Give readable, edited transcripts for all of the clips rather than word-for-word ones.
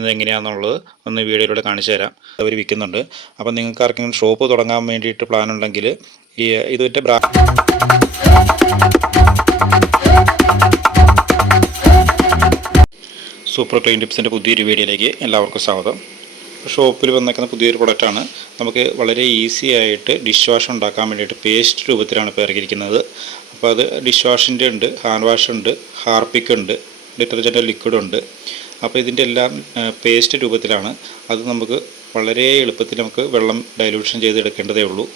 ഇതെങ്ങനെയാണെന്നുള്ളത് ഒന്ന് വീഡിയോയിലൂടെ കാണിച്ചു തരാം. അവർ വിൽക്കുന്നുണ്ട്. അപ്പം നിങ്ങൾക്ക് ആർക്കെങ്കിലും ഷോപ്പ് തുടങ്ങാൻ വേണ്ടിയിട്ട് പ്ലാൻ ഉണ്ടെങ്കിൽ ഇതിൻ്റെ സൂപ്പർ ക്ലീൻ ടിപ്സിൻ്റെ പുതിയൊരു വീഡിയോയിലേക്ക് എല്ലാവർക്കും സ്വാഗതം. ഷോപ്പിൽ വന്നേക്കുന്ന പുതിയൊരു പ്രൊഡക്റ്റാണ്. നമുക്ക് വളരെ ഈസി ആയിട്ട് ഡിഷ് വാഷ് ഉണ്ടാക്കാൻ വേണ്ടിയിട്ട് പേസ്റ്റ് രൂപത്തിലാണ് ഇപ്പോൾ ഇറങ്ങിയിരിക്കുന്നത്. അപ്പോൾ അത് ഡിഷ് വാഷിൻ്റെ ഉണ്ട്, ഹാൻഡ് വാഷ് ഉണ്ട്, ഹാർപ്പിക് ഉണ്ട്, ഡിറ്റർജൻറ്റ് ലിക്വിഡ് ഉണ്ട്. അപ്പോൾ ഇതിൻ്റെ എല്ലാം പേസ്റ്റ് രൂപത്തിലാണ്. അത് നമുക്ക് വളരെ എളുപ്പത്തിൽ നമുക്ക് വെള്ളം ഡൈല്യൂഷൻ ചെയ്തെടുക്കേണ്ടതേ ഉള്ളൂ.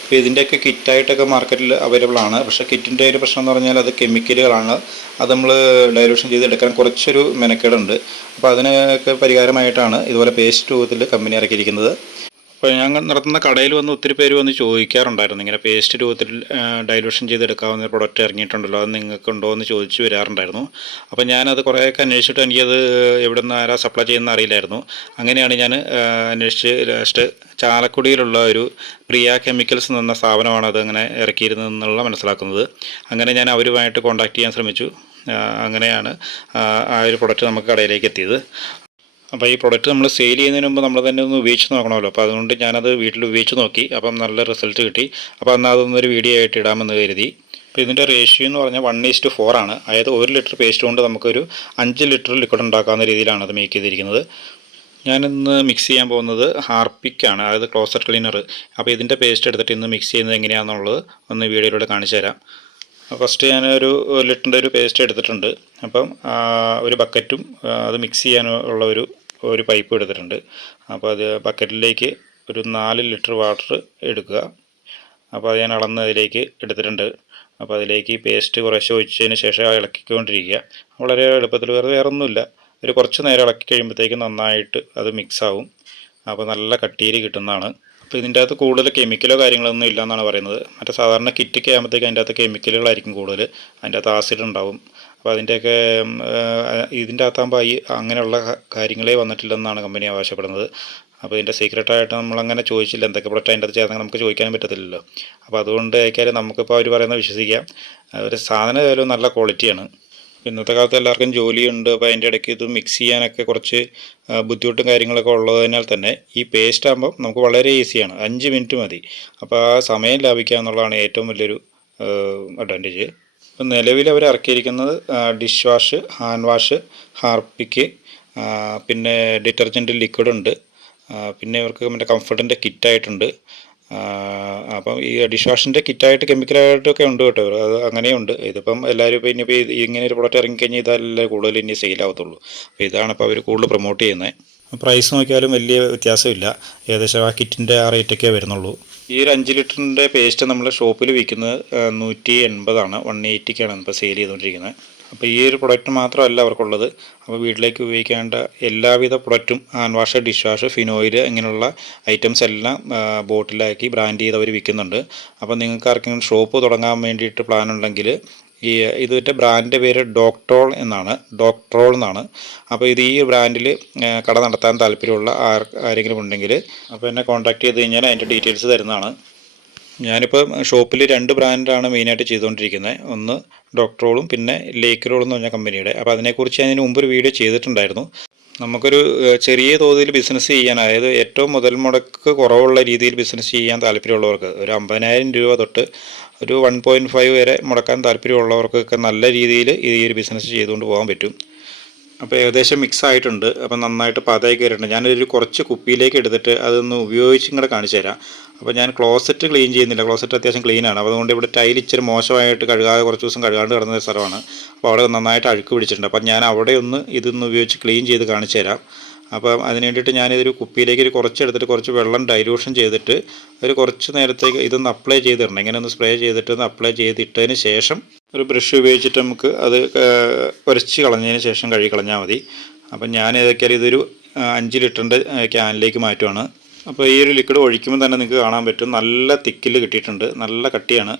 അപ്പോൾ ഇതിൻ്റെയൊക്കെ കിറ്റായിട്ടൊക്കെ മാർക്കറ്റിൽ അവൈലബിൾ ആണ്. പക്ഷേ കിറ്റിൻ്റെ ഒരു പ്രശ്നം എന്ന് പറഞ്ഞാൽ അത് കെമിക്കലുകളാണ്. അത് നമ്മൾ ഡൈല്യൂഷൻ ചെയ്തെടുക്കാൻ കുറച്ചൊരു മെനക്കേടുണ്ട്. അപ്പോൾ അതിനൊക്കെ പരിഹാരമായിട്ടാണ് ഇതുപോലെ പേസ്റ്റ് രൂപത്തിൽ കമ്പനി ഇറക്കിയിരിക്കുന്നത്. അപ്പോൾ ഞാൻ നടത്തുന്ന കടയിൽ വന്ന് ഒത്തിരി പേര് വന്ന് ചോദിക്കാറുണ്ടായിരുന്നു, ഇങ്ങനെ പേസ്റ്റ് രൂപത്തിൽ ഡൈല്യൂഷൻ ചെയ്തെടുക്കാവുന്ന പ്രൊഡക്റ്റ് ഇറങ്ങിയിട്ടുണ്ടല്ലോ, അത് നിങ്ങൾക്കുണ്ടോ എന്ന് ചോദിച്ചു വരാറുണ്ടായിരുന്നു. അപ്പോൾ ഞാനത് കുറേയൊക്കെ അന്വേഷിച്ചിട്ട് എനിക്കത് എവിടെ നിന്ന് ആരാ സപ്ലൈ ചെയ്യുന്ന അറിയില്ലായിരുന്നു. അങ്ങനെയാണ് ഞാൻ അന്വേഷിച്ച് ലാസ്റ്റ് ചാലക്കുടിയിലുള്ള ഒരു പ്രിയ കെമിക്കൽസ് എന്ന സ്ഥാപനമാണ് അത് അങ്ങനെ ഇറക്കിയിരുന്നതെന്നുള്ള മനസ്സിലാക്കുന്നത്. അങ്ങനെ ഞാൻ അവരുമായിട്ട് കോൺടാക്റ്റ് ചെയ്യാൻ ശ്രമിച്ചു. അങ്ങനെയാണ് ആ ഒരു പ്രൊഡക്റ്റ് നമുക്ക് കടയിലേക്ക് എത്തിയത്. അപ്പോൾ ഈ പ്രൊഡക്റ്റ് നമ്മൾ സെയിൽ ചെയ്യുന്നതിന് മുമ്പ് നമ്മൾ തന്നെ ഒന്ന് ഉപയോഗിച്ച് നോക്കണമല്ലോ. അപ്പോൾ അതുകൊണ്ട് ഞാനത് വീട്ടിൽ ഉപയോഗിച്ച് നോക്കി. അപ്പം നല്ല റിസൾട്ട് കിട്ടി. അപ്പോൾ എന്നാൽ അതൊന്നൊരു വീഡിയോ ആയിട്ട് ഇടാമെന്ന് കരുതി. അപ്പോൾ ഇതിൻ്റെ റേഷ്യോ എന്ന് പറഞ്ഞാൽ 1:4 ആണ്. അതായത് 1 ലിറ്റർ പേസ്റ്റ് കൊണ്ട് നമുക്കൊരു 5 ലിറ്റർ ലിക്വിഡ് ഉണ്ടാക്കാവുന്ന രീതിയിലാണ് അത് മേക്ക് ചെയ്തിരിക്കുന്നത്. ഞാനിന്ന് മിക്സ് ചെയ്യാൻ പോകുന്നത് ഹാർപ്പിക്കാണ്, അതായത് ക്ലോസറ്റ് ക്ലീനർ. അപ്പോൾ ഇതിൻ്റെ പേസ്റ്റ് എടുത്തിട്ട് ഇന്ന് മിക്സ് ചെയ്യുന്നത് എങ്ങനെയാണെന്നുള്ളത് ഒന്ന് വീഡിയോയിലൂടെ കാണിച്ചു തരാം. ഫസ്റ്റ് ഞാനൊരു ലിറ്ററിൻ്റെ ഒരു പേസ്റ്റ് എടുത്തിട്ടുണ്ട്. അപ്പം ഒരു ബക്കറ്റും അത് മിക്സ് ചെയ്യാനുള്ള ഒരു പൈപ്പ് എടുത്തിട്ടുണ്ട്. അപ്പോൾ അത് ബക്കറ്റിലേക്ക് ഒരു 4 ലിറ്റർ വാട്ടർ എടുക്കുക. അപ്പോൾ അത് ഞാൻ അളന്ന് അതിലേക്ക് എടുത്തിട്ടുണ്ട്. അപ്പോൾ അതിലേക്ക് ഈ പേസ്റ്റ് കുറേശ്ശെ ഒഴിച്ചതിന് ശേഷം ഇളക്കിക്കൊണ്ടിരിക്കുക. വളരെ എളുപ്പത്തിൽ വേറെ ഒന്നുമില്ല. ഒരു കുറച്ച് നേരം ഇളക്കി കഴിയുമ്പോഴത്തേക്കും നന്നായിട്ട് അത് മിക്സാവും. അപ്പോൾ നല്ല കട്ടിയിൽ കിട്ടുന്നതാണ്. അപ്പോൾ ഇതിൻ്റെ അകത്ത് കൂടുതൽ കെമിക്കലോ കാര്യങ്ങളൊന്നും ഇല്ല എന്നാണ് പറയുന്നത്. മറ്റേ സാധാരണ കിറ്റൊക്കെ ആകുമ്പോഴത്തേക്ക് അതിൻ്റെ അകത്ത് കെമിക്കലുകളായിരിക്കും കൂടുതൽ. അതിൻ്റെ അകത്ത് ആസിഡ് ഉണ്ടാവും. അപ്പോൾ അതിൻ്റെയൊക്കെ ഇതിൻ്റെ അകത്താകുമ്പോൾ അങ്ങനെയുള്ള കാര്യങ്ങളേ വന്നിട്ടില്ലെന്നാണ് കമ്പനി ആവശ്യപ്പെടുന്നത്. അപ്പോൾ ഇതിൻ്റെ സീക്രട്ടായിട്ട് നമ്മളങ്ങനെ ചോദിച്ചില്ല, എന്തൊക്കെ പ്രൊഡക്റ്റ് അതിൻ്റെ അകത്ത് ചേർന്നെങ്കിൽ നമുക്ക് ചോദിക്കാനും പറ്റത്തില്ലല്ലോ. അപ്പോൾ അതുകൊണ്ട് ആയിരിക്കും നമുക്കിപ്പോൾ അവർ പറയുന്നത് വിശ്വസിക്കാം. ഒരു സാധനം ഏതായാലും നല്ല ക്വാളിറ്റിയാണ്. ഇന്നത്തെ കാലത്ത് എല്ലാവർക്കും ജോലിയുണ്ട്. അപ്പോൾ അതിൻ്റെ ഇടയ്ക്ക് ഇത് മിക്സ് ചെയ്യാനൊക്കെ കുറച്ച് ബുദ്ധിമുട്ടും കാര്യങ്ങളൊക്കെ ഉള്ളതിനാൽ തന്നെ ഈ പേസ്റ്റ് ആകുമ്പോൾ നമുക്ക് വളരെ ഈസിയാണ്. 5 മിനിറ്റ് മതി. അപ്പോൾ ആ സമയം ലാഭിക്കുക എന്നുള്ളതാണ് ഏറ്റവും വലിയൊരു അഡ്വാൻറ്റേജ്. ഇപ്പം നിലവിൽ അവർ ഇറക്കിയിരിക്കുന്നത് dish wash, hand wash, Harpic, പിന്നെ ഡിറ്റർജൻറ്റ് ലിക്വിഡ് ഉണ്ട്. പിന്നെ ഇവർക്ക് മറ്റേ കംഫർട്ടിൻ്റെ കിറ്റായിട്ടുണ്ട്. അപ്പം ഈ ഡിഷ് വാഷിൻ്റെ കിറ്റായിട്ട് കെമിക്കലായിട്ടൊക്കെ ഉണ്ട് കേട്ടോ. അത് അങ്ങനെയുണ്ട്. ഇതിപ്പം എല്ലാവരും ഇപ്പോൾ ഇനിയിപ്പോൾ ഇങ്ങനെ ഒരു പ്രൊഡക്റ്റ് ഇറങ്ങിക്കഴിഞ്ഞാൽ ഇതല്ലേ കൂടുതൽ ഇനി സെയിലാവത്തുള്ളൂ. അപ്പോൾ ഇതാണ് ഇപ്പോൾ അവർ കൂടുതൽ പ്രൊമോട്ട് ചെയ്യുന്നത്. പ്രൈസ് നോക്കിയാലും വലിയ വ്യത്യാസമില്ല. ഏകദേശം ആ കിറ്റിൻ്റെ ആ റേറ്റൊക്കെ വരുന്നുള്ളൂ. ഈ ഒരു 5 ലിറ്ററിൻ്റെ പേസ്റ്റ് നമ്മൾ ഷോപ്പിൽ വിൽക്കുന്നത് 180 180ക്കാണ് ഇപ്പോൾ സെയിൽ ചെയ്തുകൊണ്ടിരിക്കുന്നത്. അപ്പോൾ ഈ ഒരു പ്രൊഡക്റ്റ് മാത്രമല്ല അവർക്കുള്ളത്. അപ്പോൾ വീട്ടിലേക്ക് ഉപയോഗിക്കേണ്ട എല്ലാവിധ പ്രൊഡക്റ്റും hand wash, dish wash, phenyl ഇങ്ങനെയുള്ള ഐറ്റംസ് എല്ലാം ബോട്ടിലാക്കി ബ്രാൻഡ് ചെയ്ത് അവർ വിൽക്കുന്നുണ്ട്. അപ്പോൾ നിങ്ങൾക്ക് ആർക്കെങ്കിലും ഷോപ്പ് തുടങ്ങാൻ വേണ്ടിയിട്ട് പ്ലാൻ ഉണ്ടെങ്കിൽ ഇതിൻ്റെ ബ്രാൻഡിൻ്റെ പേര് ഡോക്ട്രോൾ എന്നാണ്. അപ്പോൾ ഈ ബ്രാൻഡിൽ കട നടത്താൻ താല്പര്യമുള്ള ആരെങ്കിലും ഉണ്ടെങ്കിൽ അപ്പോൾ എന്നെ കോൺടാക്ട് ചെയ്ത് കഴിഞ്ഞാൽ അതിൻ്റെ ഡീറ്റെയിൽസ് തരുന്നതാണ്. ഞാനിപ്പോൾ ഷോപ്പിൽ 2 ബ്രാൻഡാണ് മെയിനായിട്ട് ചെയ്തുകൊണ്ടിരിക്കുന്നത്. ഒന്ന് ഡോക്ട്രോളും പിന്നെ ലേക്ക് റോൾ എന്ന് പറഞ്ഞ കമ്പനിയുടെ. അപ്പോൾ അതിനെക്കുറിച്ച് ഞാൻ ഇതിന് മുമ്പ് ഒരു വീഡിയോ ചെയ്തിട്ടുണ്ടായിരുന്നു. നമുക്കൊരു ചെറിയ തോതിൽ ബിസിനസ് ചെയ്യാൻ, അതായത് ഏറ്റവും മുതൽ മുടക്ക് കുറവുള്ള രീതിയിൽ ബിസിനസ് ചെയ്യാൻ താല്പര്യമുള്ളവർക്ക് ഒരു 50,000 രൂപ തൊട്ട് ഒരു 1.5 വരെ മുടക്കാൻ താല്പര്യമുള്ളവർക്കൊക്കെ നല്ല രീതിയിൽ ഈ ഒരു ബിസിനസ് ചെയ്തുകൊണ്ട് പോകാൻ പറ്റും. അപ്പോൾ ഏകദേശം മിക്സ് ആയിട്ടുണ്ട്. അപ്പം നന്നായിട്ട് പതയൊക്കെ കയറിയിട്ടുണ്ട്. ഞാനൊരു കുറച്ച് കുപ്പിയിലേക്ക് എടുത്തിട്ട് അതൊന്ന് ഉപയോഗിച്ചും കൂടെ കാണിച്ചു തരാം. അപ്പോൾ ഞാൻ ക്ലോസറ്റ് ക്ലീൻ ചെയ്യുന്നില്ല. ക്ലോസറ്റ് അത്യാവശ്യം ക്ലീനാണ്. അപ്പോൾ അതുകൊണ്ട് ഇവിടെ ടൈൽ ഇച്ചിരി മോശമായിട്ട് കഴുകാതെ കുറച്ച് ദിവസം കഴുകാണ്ട് കിടന്ന സ്ഥലമാണ്. അപ്പോൾ അവിടെ നന്നായിട്ട് അഴുക്ക് പിടിച്ചിട്ടുണ്ട്. അപ്പം ഞാൻ അവിടെ ഇതൊന്ന് ഉപയോഗിച്ച് ക്ലീൻ ചെയ്ത് കാണിച്ചു തരാം. അപ്പം അതിന് വേണ്ടിയിട്ട് ഞാനിതൊരു കുപ്പിയിലേക്ക് കുറച്ചെടുത്തിട്ട് കുറച്ച് വെള്ളം ഡൈല്യൂഷൻ ചെയ്തിട്ട് ഒരു കുറച്ച് നേരത്തേക്ക് ഇതൊന്ന് അപ്ലൈ ചെയ്തിടണം. ഇങ്ങനെ ഒന്ന് സ്പ്രേ ചെയ്തിട്ട് ഒന്ന് അപ്ലൈ ചെയ്തിട്ടതിന് ശേഷം ഒരു ബ്രഷ് ഉപയോഗിച്ചിട്ട് നമുക്ക് അത് ഉരച്ച് കളഞ്ഞതിന് ശേഷം കഴുകി കളഞ്ഞാൽ മതി. അപ്പം ഞാൻ ഏതൊക്കെയാലും ഇതൊരു 5 ലിറ്ററിൻ്റെ ക്യാനിലേക്ക് മാറ്റുവാണ്. അപ്പോൾ ഈ ഒരു ലിക്വിഡ് ഒഴിക്കുമ്പോൾ തന്നെ നിങ്ങൾക്ക് കാണാൻ പറ്റും നല്ല തിക്കിൽ കിട്ടിയിട്ടുണ്ട്, നല്ല കട്ടിയാണ്.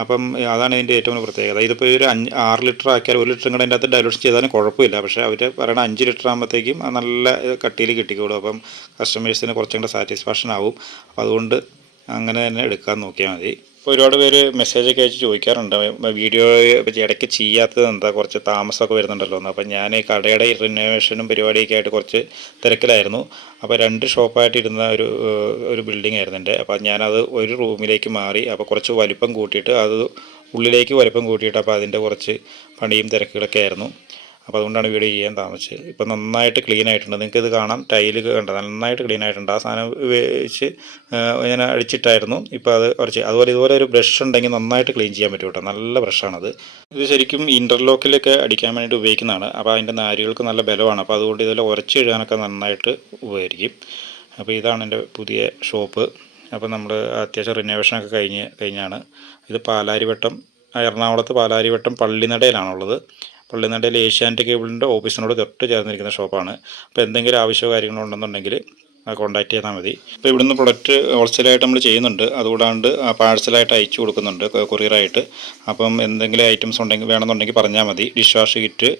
അപ്പം അതാണ് ഇതിൻ്റെ ഏറ്റവും വലിയ പ്രത്യേകത. ഇതിപ്പോൾ ഒരു 6 ലിറ്റർ ആക്കിയാൽ 1 ലിറ്ററും കൂടെ അതിൻ്റെ അകത്ത് ഡൈല്യൂഷൻ ചെയ്താലും കുഴപ്പമില്ല. പക്ഷേ അവർ പറയണ 5 ലിറ്റർ ആകുമ്പോഴത്തേക്കും നല്ല കട്ടിയിൽ കിട്ടിക്കോളും. അപ്പം കസ്റ്റമേഴ്സിന് കുറച്ചും കൂടെ സാറ്റിസ്ഫാക്ഷൻ ആവും. അപ്പോൾ അതുകൊണ്ട് അങ്ങനെ തന്നെ എടുക്കാൻ നോക്കിയാൽ മതി. ഇപ്പോൾ ഒരുപാട് പേര് മെസ്സേജൊക്കെ അയച്ച് ചോദിക്കാറുണ്ട് വീഡിയോ ഇടയ്ക്ക് ചെയ്യാത്തത് എന്താ, കുറച്ച് താമസമൊക്കെ വരുന്നുണ്ടല്ലോ എന്ന്. അപ്പോൾ ഞാൻ കടയുടെ റിനോവേഷനും പരിപാടിയൊക്കെ ആയിട്ട് കുറച്ച് തിരക്കിലായിരുന്നു. അപ്പോൾ 2 ഷോപ്പായിട്ട് ഇരുന്ന ഒരു ബിൽഡിംഗ് ആയിരുന്നു എൻ്റെ. അപ്പോൾ ഞാനത് ഒരു റൂമിലേക്ക് മാറി. അപ്പോൾ കുറച്ച് വലിപ്പം കൂട്ടിയിട്ട് അത് ഉള്ളിലേക്ക് വലിപ്പം കൂട്ടിയിട്ട് അപ്പോൾ അതിൻ്റെ കുറച്ച് പണിയും തിരക്കുകളൊക്കെ ആയിരുന്നു. അപ്പോൾ അതുകൊണ്ടാണ് വീഡിയോ ചെയ്യാൻ താമസിച്ചത്. ഇപ്പോൾ നന്നായിട്ട് ക്ലീൻ ആയിട്ടുണ്ട്, നിങ്ങൾക്കിത് കാണാം. ടൈല് കണ്ട നന്നായിട്ട് ക്ലീൻ ആയിട്ടുണ്ട്. ആ സാധനം ഉപയോഗിച്ച് ഞാൻ അടിച്ചിട്ടായിരുന്നു. ഇപ്പോൾ അത് കുറച്ച് അതുപോലെ ഇതുപോലെ ഒരു ബ്രഷ് ഉണ്ടെങ്കിൽ നന്നായിട്ട് ക്ലീൻ ചെയ്യാൻ പറ്റും കേട്ടോ. നല്ല ബ്രഷാണത്. ഇത് ശരിക്കും ഇൻ്റർലോക്കിലൊക്കെ അടിക്കാൻ വേണ്ടിയിട്ട് ഉപയോഗിക്കുന്നതാണ്. അപ്പോൾ അതിൻ്റെ നാരുകൾക്ക് നല്ല ബലമാണ്. അപ്പോൾ അതുകൊണ്ട് ഇതിൽ ഉരച്ച് എഴുതാനൊക്കെ നന്നായിട്ട് ഉപകരിക്കും. അപ്പോൾ ഇതാണ് എൻ്റെ പുതിയ ഷോപ്പ്. അപ്പോൾ നമ്മൾ അത്യാവശ്യം റിനോവേഷനൊക്കെ കഴിഞ്ഞാണ്. ഇത് പാലാരിവട്ടം, എറണാകുളത്ത് പാലാരിവട്ടം പള്ളിനടയിലാണുള്ളത്. പള്ളിനടയിൽ ഏഷ്യാനെറ്റ് കേബിളിൻ്റെ ഓഫീസിനോട് തൊട്ട് ചേർന്നിരിക്കുന്ന ഷോപ്പാണ്. അപ്പോൾ എന്തെങ്കിലും ആവശ്യമോ കാര്യങ്ങളോ ഉണ്ടെന്നുണ്ടെങ്കിൽ കോൺടാക്ട് ചെയ്താൽ മതി. ഇപ്പോൾ ഇവിടുന്ന് പ്രൊഡക്റ്റ് ഹോൾസെയിലായിട്ട് നമ്മൾ ചെയ്യുന്നുണ്ട്. അതുകൂടാണ്ട് പാഴ്സലായിട്ട് അയച്ചു കൊടുക്കുന്നുണ്ട്, കൊറിയറായിട്ട്. അപ്പം എന്തെങ്കിലും ഐറ്റംസ് വേണമെന്നുണ്ടെങ്കിൽ പറഞ്ഞാൽ മതി. Dish wash kit,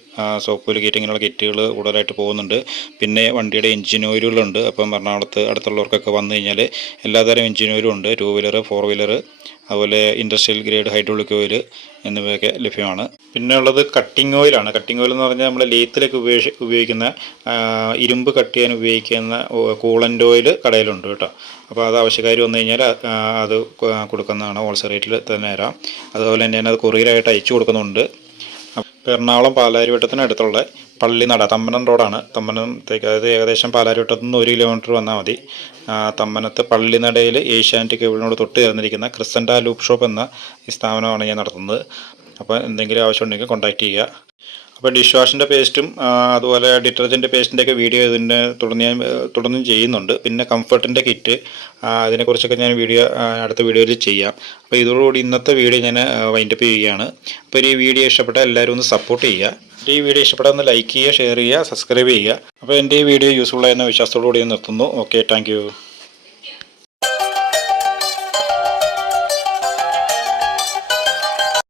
soap kit, ഇങ്ങനെയുള്ള കിറ്റുകൾ കൂടുതലായിട്ട് പോകുന്നുണ്ട്. പിന്നെ വണ്ടിയുടെ എഞ്ചിൻ ഓയിലുകളുണ്ട്. അപ്പം എറണാകുളത്ത് അടുത്തുള്ളവർക്കൊക്കെ വന്നു കഴിഞ്ഞാൽ എല്ലാതരം എഞ്ചിൻ ഓയിലും ഉണ്ട്. 2 വീലർ, 4 വീലർ, അതുപോലെ ഇൻഡസ്ട്രിയൽ ഗ്രേഡ് ഹൈഡ്രോളിക് ഓയിൽ എന്നിവയൊക്കെ ലഭ്യമാണ്. പിന്നെ ഉള്ളത് കട്ടിംഗ് ഓയിലാണ്. കട്ടിംഗ് ഓയിൽ എന്ന് പറഞ്ഞാൽ നമ്മൾ ലേത്തിലൊക്കെ ഉപയോഗിക്കുന്ന ഇരുമ്പ് കട്ട് ചെയ്യാൻ ഉപയോഗിക്കുന്ന കൂളൻ്റ് ഓയിൽ കടയിലുണ്ട് കേട്ടോ. അപ്പോൾ അത് ആവശ്യക്കാർ വന്നു കഴിഞ്ഞാൽ അത് കൊടുക്കുന്നതാണ്. ഹോൾസെയിൽ റേറ്റിൽ തന്നെ തരാം. അതുപോലെ തന്നെ അത് കൊറിയറായിട്ട് അയച്ചു കൊടുക്കുന്നുണ്ട്. അപ്പോൾ എറണാകുളം പാലാരിവട്ടത്തിനടുത്തുള്ള പള്ളിനട, തമ്മനം റോഡാണ്. തമ്മനത്തേക്ക്, അതായത് ഏകദേശം പാലാരിവട്ടത്തു നിന്ന് 1 കിലോമീറ്റർ വന്നാൽ മതി. തമ്മനത്ത് പള്ളിനടയിൽ ഏഷ്യാനെറ്റ് കേബിളിനോട് തൊട്ട് ചേർന്നിരിക്കുന്ന ക്രിസൻഡ ലൂപ്പ് ഷോപ്പ് എന്ന ഈ സ്ഥാപനമാണ് ഞാൻ നടത്തുന്നത്. അപ്പോൾ എന്തെങ്കിലും ആവശ്യമുണ്ടെങ്കിൽ കോൺടാക്റ്റ് ചെയ്യുക. അപ്പോൾ ഡിഷ് വാഷിൻ്റെ പേസ്റ്റും അതുപോലെ ഡിറ്റർജൻറ്റ് പേസ്റ്റിൻ്റെയൊക്കെ വീഡിയോ ഇതിൻ്റെ തുടർന്നും ചെയ്യുന്നുണ്ട്. പിന്നെ കംഫർട്ടിൻ്റെ കിറ്റ്, അതിനെക്കുറിച്ചൊക്കെ ഞാൻ അടുത്ത വീഡിയോയിൽ ചെയ്യാം. അപ്പോൾ ഇതോടുകൂടി ഇന്നത്തെ വീഡിയോ ഞാൻ വൈൻഡപ്പ് ചെയ്യുകയാണ്. അപ്പോൾ ഈ വീഡിയോ ഇഷ്ടപ്പെട്ടാൽ എല്ലാവരും ഒന്ന് സപ്പോർട്ട് ചെയ്യുക. ഈ വീഡിയോ ഇഷ്ടപ്പെട്ടാൽ ഒന്ന് ലൈക്ക് ചെയ്യുക, ഷെയർ ചെയ്യുക, സബ്സ്ക്രൈബ് ചെയ്യുക. അപ്പോൾ എൻ്റെ ഈ വീഡിയോ യൂസ്ഫുൾ ആയെന്ന വിശ്വാസത്തോടു കൂടി നിർത്തുന്നു. Okay, thank you.